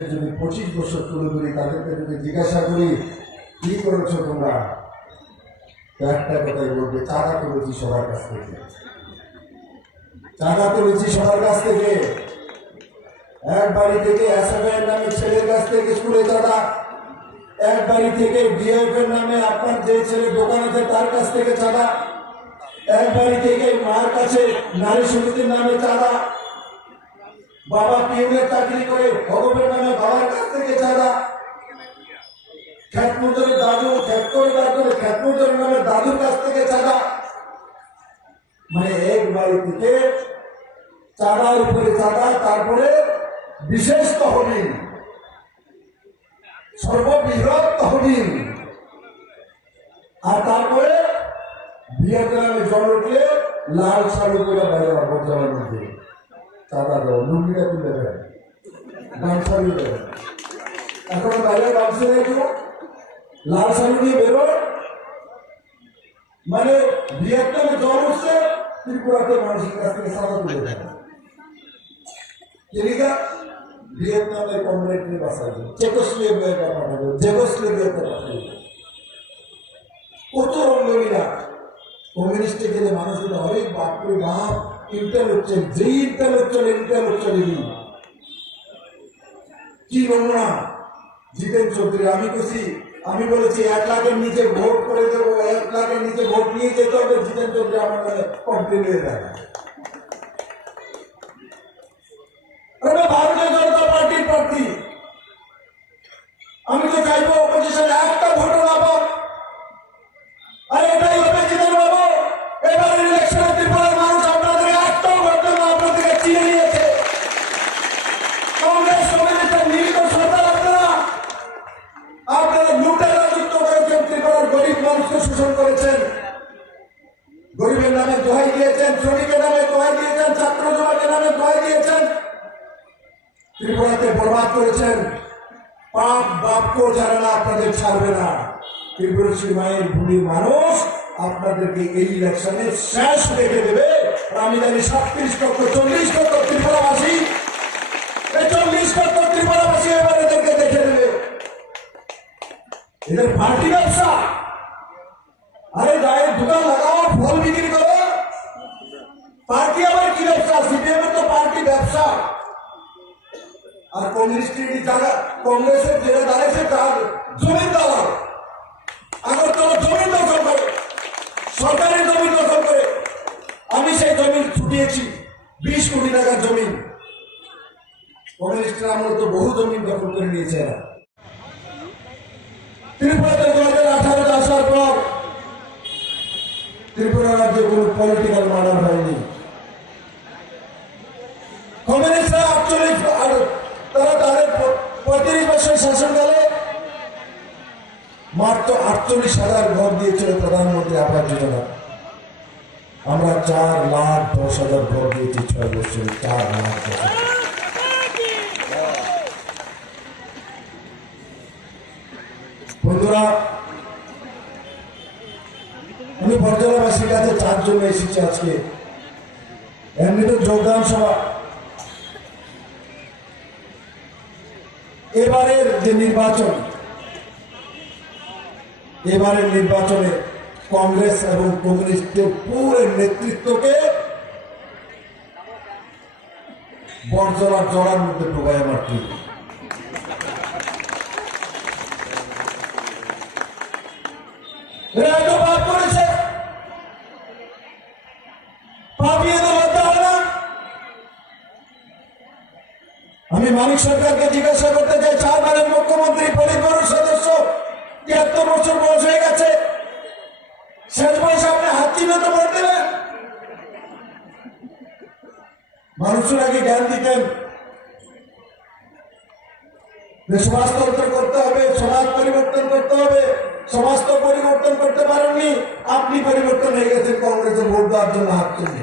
যদি পঁচিশ বছর তুলে ধরি তাদেরকে যদি জিজ্ঞাসা করি, কি করেছ তোমরা? একটা কথাই বলবে, চাঁদা তুলেছি সবার কাছ থেকে। চাঁদা তুলেছি সবার কাছ থেকে। এক বাড়ি থেকে এসএফআই নামে ছেলের কাছ থেকে স্কুলে চাঁদা। এক বাড়ি থেকে ডিএফ এর নামে আপনার যে ছেলে দোকান আছে তার কাছ থেকে চাঁদা। এক বাড়ি থেকে মার কাছে নারী সমিতির নামে চাঁদা। বাবা পিউনের চাকরি করে ভগবের নামে বাবার কাছ থেকে চাঁদা। খ্যাতমুদরের দাদু খ্যাত করে মজুরের নামে দাদুর কাছ থেকে চাঁদা। মানে এক বাড়ি থেকে চাঁদার উপরে চাঁদা, তারপরে বিশেষ তহবিল, সর্ববৃহৎ তহবিল। আর তারপরে ভিয়েতনামে জল উঠলে লাল শালু করে বাইরে মধ্যে দেওয়া লুঙ্গিটা তুলে দেয় গামছা দিয়ে দেয় এখন লাল শালু নিয়ে বেরো মানে ভিয়েতনামে জল উঠছে, ত্রিপুরাতে মানুষের কাছ থেকে চাঁদা তুলে দেয়। ভিয়েতনামে কমরেডকে বাঁচাবে চেকোস্লোভাকিয়াকে পাঠাবে জেগোস্লোভাকিয়াকে পাঠাবে কত রঙ্গলীলা কমিউনিস্টে গেলে মানুষগুলো অনেক বাপরে বাপ। ইন্টালেকচুয়াল যে ইন্টালেকচুয়াল। ইন্টালেকচুয়ালি কি জিতেন চৌধুরী, আমি খুশি। আমি বলেছি, এক লাখের নিচে ভোট করে দেবো, এক লাখের নিচে ভোট নিয়ে যেতে হবে, জিতেন চৌধুরী আমার হয়ে আমরা ভারতীয় জনতা পার্টির প্রার্থী। আমি তো চাইব অপোজিশন একটা ভোটও না পাক। ত্রিপুরাকে বরবাদ করেছেন। পাপ বাপকেও জানে না, আপনাদের ছাড়বে না। ত্রিপুরা মায়ের ভূমির মানুষ আপনাদেরকে এই ইলেকশনে শেষ রেখে দেবে। আমি জানি সাতত্রিশ লক্ষ চল্লিশ লক্ষ ত্রিপুরাবাসী। এই চল্লিশ লক্ষ ত্রিপুরাবাসী এবার এদেরকে দেখে দেবে এদের পার্টি ব্যবসা। আরে গায়ের দোকান লাগাও, ফল বিক্রি করো। পার্টি আবার কি ব্যবসা? সিপিএম তো পার্টি ব্যবসা। আর কমিউনিস্টের যারা, কংগ্রেসের যারা দাঁড়িয়েছে তার জমির দালাল। আগরতলা জমি দখল করে। সরকারের জমি দখল করে। আমি সেই জমি ছুটিয়েছি, বিশ কোটি টাকার জমি। কমিউনিস্টরা আমরা তো বহু জমি দখল করে নিয়েছে এরা। ত্রিপুরাতে দু হাজার আঠারোতে আসার পর ত্রিপুরা রাজ্যে কোনো পলিটিক্যাল মার্ডার হয়নি কমিউনিস্টরা আটচল্লিশ আর তারা তাদের প- পঁয়ত্রিশ বছর শাসনকালে মাত্র আটচল্লিশ হাজার ঘর দিয়েছিল প্রধানমন্ত্রী আবাস যোজনা আমরা চার লাখ দশ হাজার ঘর দিয়েছি ছয় বছরে, চার লাখ দশ। বন্ধুরা কাছে চার জন্য এসেছি আজকে। এমনি তো যোগদান সভা। এবারের যে নির্বাচন এবারের নির্বাচনে কংগ্রেস এবং কমিউনিস্টের পুরো নেতৃত্বকে বর্জলার জড়ার মধ্যে ঢোকায় আমার করেছে আমি মানিক সরকারকে জিজ্ঞাসা করতে চাই, চারবারের মুখ্যমন্ত্রী মানুষের আগে জ্ঞান দিতেন? যে সমাজতন্ত্র করতে হবে, সমাজ পরিবর্তন করতে হবে সমাজ তো পরিবর্তন করতে পারেননি, আপনি পরিবর্তন হয়ে গেছেন কংগ্রেসের ভোট দেওয়ার জন্য হাত তুলে।